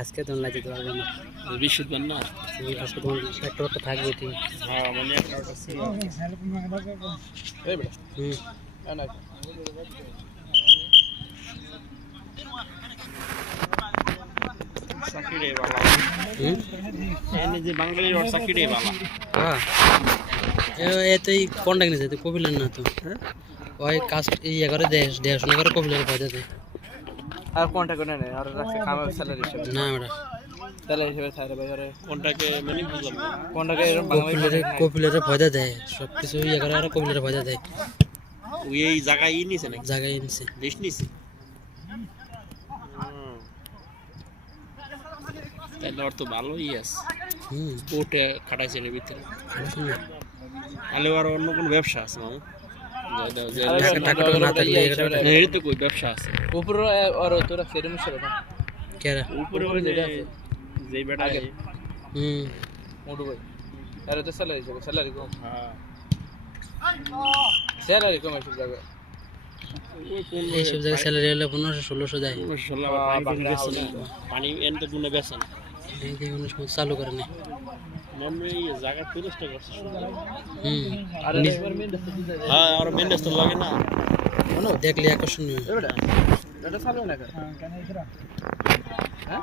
আজকে তো না যেতে পারবে না, বৃহস্পতিবার না। আজকে তোমার একটা একটা থাকবে ঠিক। হ্যাঁ মানে একটা ছিল। এই বেটা না চাকরি বালা এনে যে বাঙালির ওর চাকরি বালা। হ্যাঁ এতই কন্টাক্ট নিছে তো কপিলের না তো। হ্যাঁ ওই কাজ ইয়ে করে দেখাশোনা করে কপিলের ভয় দেয়। আর কোনটা কোনে নেই আর রাখছে কামে স্যালারি হিসেবে না বেটা স্যালারি হিসেবে থাকবে বাইরে কোনটাকে মানে বুঝলাম না কোনটাকে এরকম কপিলের ভয় দেয়, সব কিছু ইয়ে করে আর কপিলের ভয় দেয়। ওই এই জায়গায় নিছে নাকি জায়গায় নিছে দেশ নিছে তাহলে ওর তো ভালোই আছে। ওটা খাটাইছে এর ভিতরে তাহলে আর অন্য কোনো ব্যবসা আছে মামু টাকা না থাকলে এই তো কই ব্যবসা আছে উপরে আর তোরা ফেরম ছিল না কেরা উপরে ওই যেটা আছে যেই বেটা মোটু ভাই আরে তো স্যালারি কম হ্যাঁ স্যালারি কম সব জায়গায় এইসব জায়গায় স্যালারি হলে 1500-1600 দেয়। 16 পানি এন তো কোনো বেচা না এই যে কোনো সময় চালু করে না। মেমরি জায়গা প্রতিষ্ঠা করছে আর হ্যাঁ আর মেন্ডেস তো লাগে না দেখলে আকর্ষণীয়। এটা চালু না হ্যাঁ